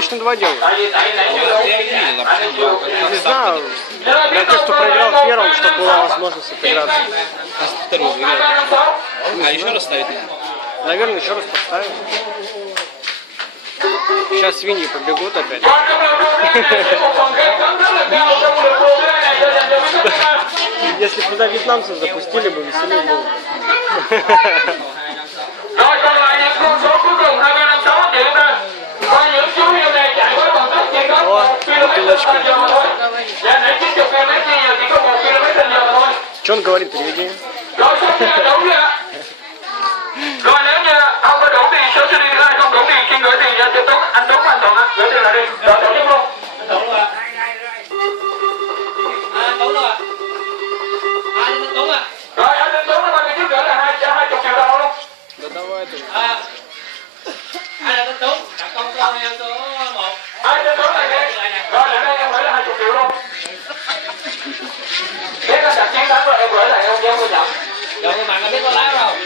обычно 2 делают. Не знаю. Для тех, кто проиграл в первом, чтобы была возможность отыграться. А второй выиграл. А еще раз ставить надо? Наверное, еще раз поставим. Сейчас свиньи побегут опять. Если бы туда вьетнамцев запустили бы, веселее было. О, бутылочка. Что он говорит, переведи. Rồi nếu như không có đủ tiền số đi ra không đủ tiền xin gửi tiền cho Tuấn, anh Tuấn anh Thuận á, gửi tiền lại đi, rồi tổ chức luôn. Tuấn luôn ạ. Tuấn luôn ạ. Tuấn ạ. Rồi anh Tuấn nó bao nhiêu gửi là 20 triệu đồng luôn. Да давай ты. Ai là Tuấn? Đặt công con em số 1. Ai tên Tuấn này đi. Rồi lại đây em gửi là 20 triệu luôn. Biết anh đặt chiến thắng rồi em gửi lại em giao mua nhận. Rồi các bạn có biết có lái không?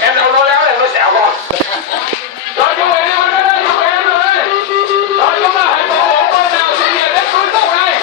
Em đâu nói láo em nói xạo con. Rồi chuẩn bị đi bên đó đi, chuẩn bị đi rồi. Rồi chúng ta hãy bộ một con nào xin về đến cuối cùng đây.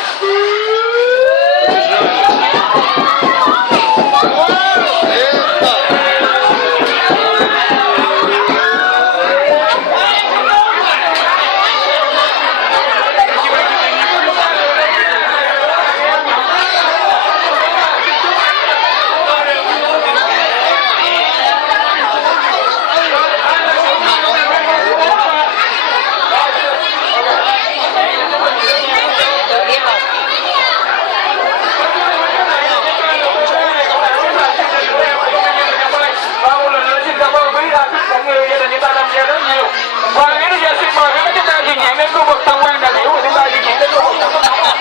Và ngay bây giờ xin mời các chúng ta di chuyển đến khu vực tham quan đại biểu của chúng ta di chuyển đến khu vực tham quan.